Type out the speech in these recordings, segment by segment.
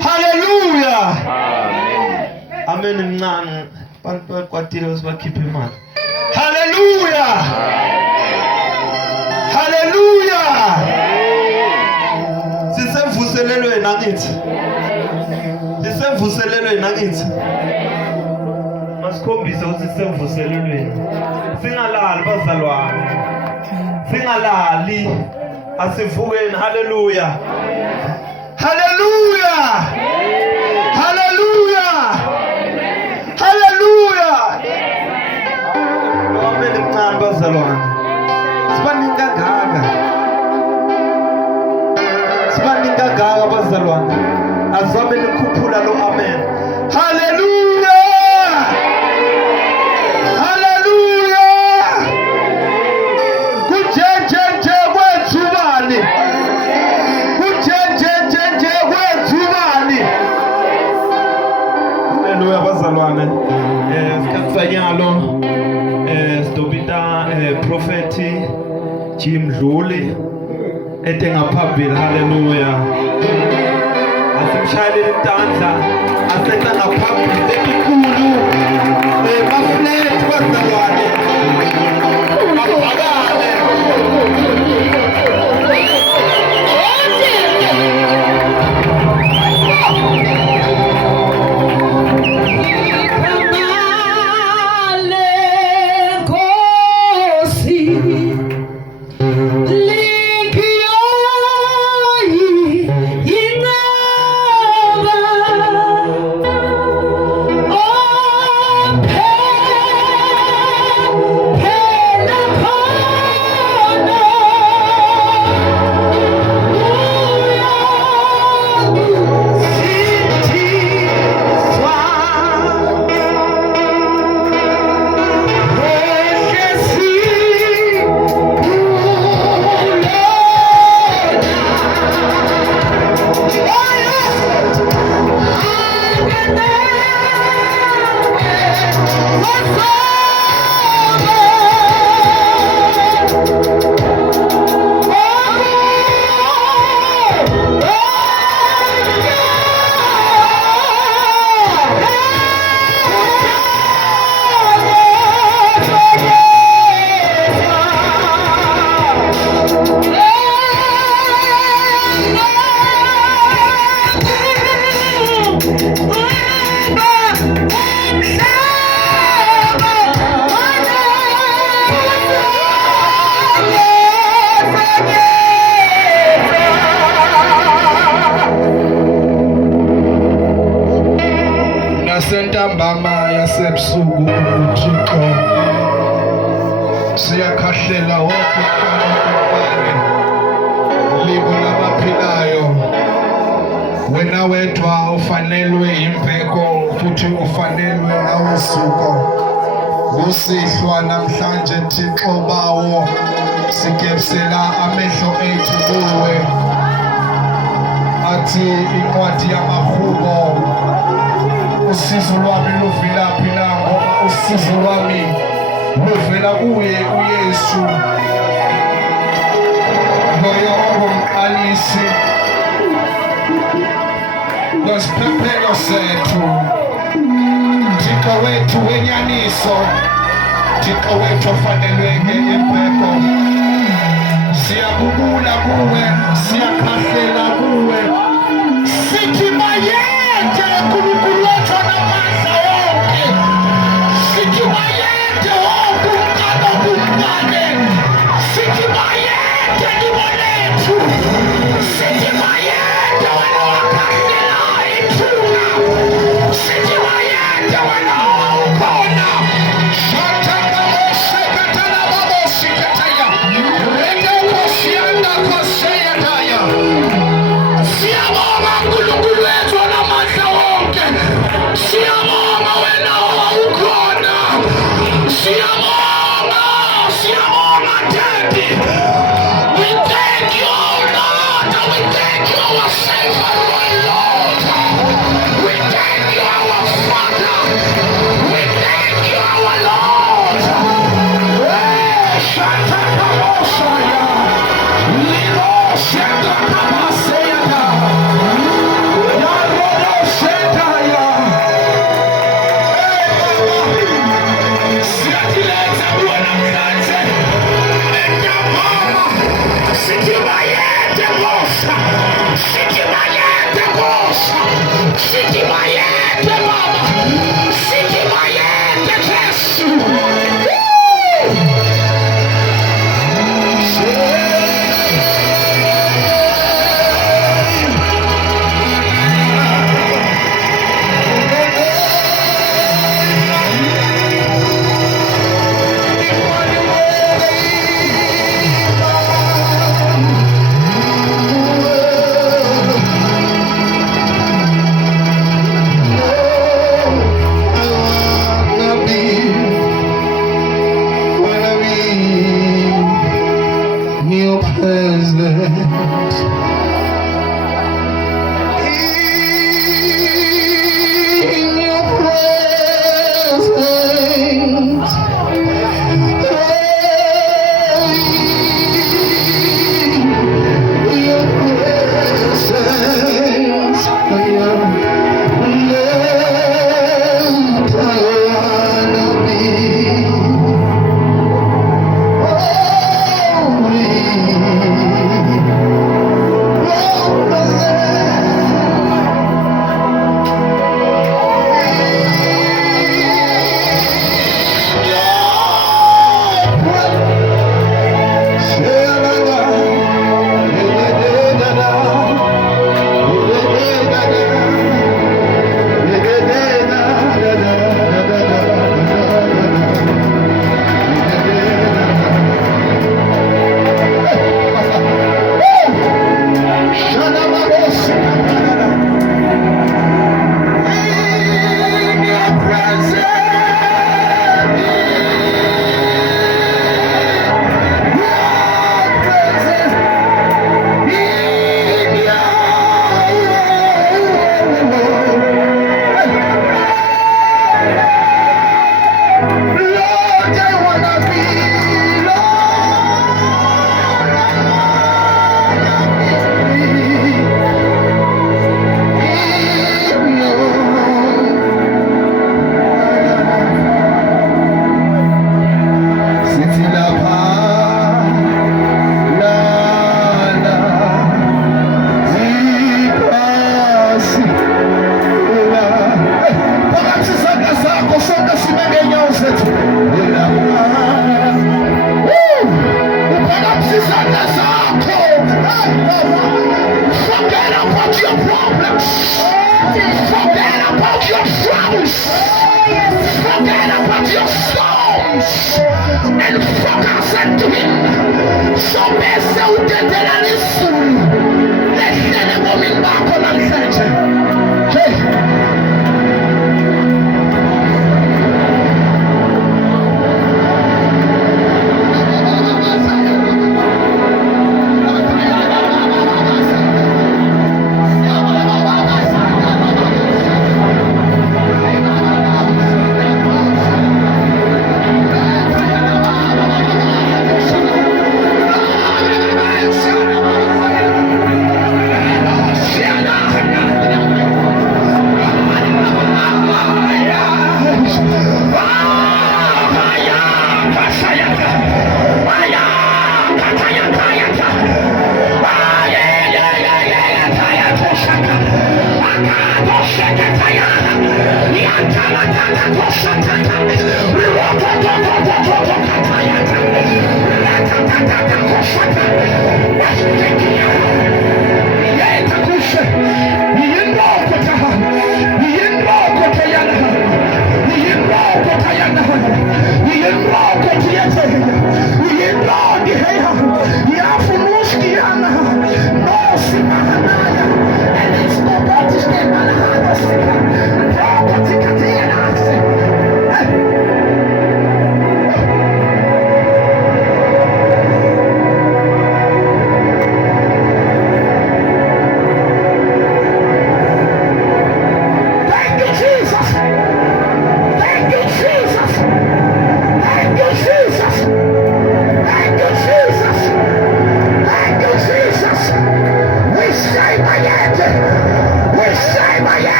Hallelujah. Amen. Mncane kwatile usibakhiphe imali. Hallelujah. Hallelujah. Sisemvuselelweni angithi. Sisemvuselelweni angithi. Masikhombise ukuthi sisemvuselelweni. Singalali bazalwane. Singalali. Asivukeni. Hallelujah. Hallelujah. Hallelujah. Hallelujah. Amen. Mncane bazalwane. Sibaningi kangaka bazalwane. Azabe nikhuphula lo amen. Hallelujah. Hallelujah. Kujenje kwethubani. Kujenje kwethubani. Hallelujah bazalwane. Sikhatsanyalo sidobita prophet Jim Dluli etengaphambili. Hallelujah. Asimshayelele intandla asenza ngaphambili emikhulu baflethi bazalwane abhakale. Sentambama yasebusuku uThixo siyakhahlela wonke libo labaphilayo. Wena wedwa ufanelwe imbeko futhi ufanelwe nawusuko. Usihlwa namhlanje Thixo bawo sikebsela amehlo ethu kuwe. Athi incwadi yamaHubo usizo lwami luvelaphi na ngoba usizo lwami luvela kuye uYesu loyo ongumqalisi wesiphephelo sethu. Thixo wethu wenyaniso, Thixo wethu ofanelweke imbeko. Siyabubula kuwe, siyakhahlela kuwe, sithi mayende uNkulunkulu wethu onamandla wonke. Sithi mayende wonke umqalo kumqane. Sithi mayende libo lethu. Sithi mayende wena wakhahlela ithuna. Sithi mayende wena ukhona. Shataka mosekatana babosikataya. Rende kosianda koseyataya. Siya Siki mayete baba. Siki mayete Yesu.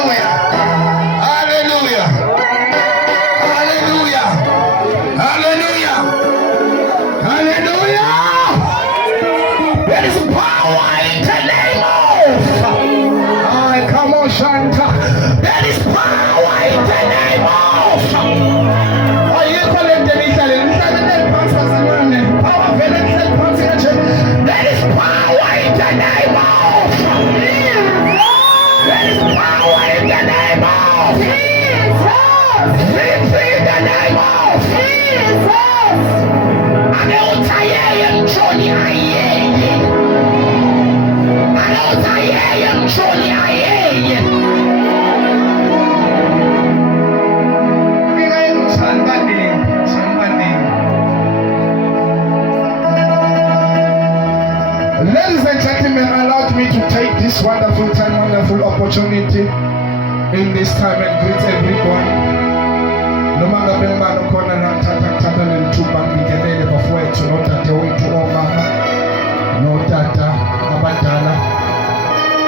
Hallelujah. Hallelujah. Hallelujah. Hallelujah. Hallelujah. There is power in the name of. Come on, Shanta. There is power in the name of. Are you calling the Italian? Power, there is power in the name of. There is power in the name of Jesus. Free in the name of Jesus. Anautayeye mchoni ayeye. Anautayeye mchoni ayeye. Ladies and gentlemen, allow me to take this wonderful time, wonderful opportunity in this time and greet everyone. Nomanga bembano kona na tata nilituba ngikelele bafowethu notata wethu omama notata abadala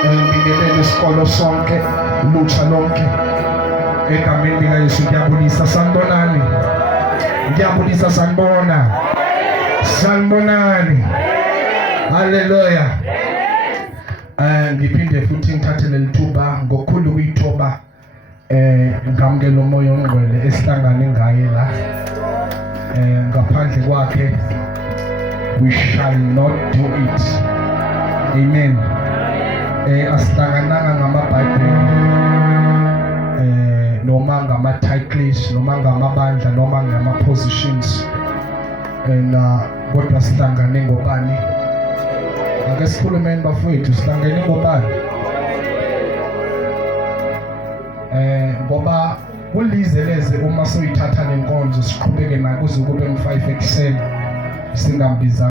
ngikelele isikolo sonke lutsha lonke egameni likaYesu. Ngiyabulisa sanibonani, ngiyabulisa sanibonani. Hallelujah. Ngiphinde futhi ngithathe lelithuba ngokukhulu ukuyithoba ngamukela umoya ongcwele esihlangane ngaye la. Ngaphandle kwakhe we shall not do it. Amen. Asihlangananga ngamaBhayibheli noma ngama-titles noma ngamabandla noma ngama-positions kodwa sihlangane ngobani? Ake sikhulumeni bafowethu, sihlangene ngobani? Ngoba kulizeleze uma soyithatha lenkonzo siqhubeke nayo kuze kube ngu5 ekuseni singambiza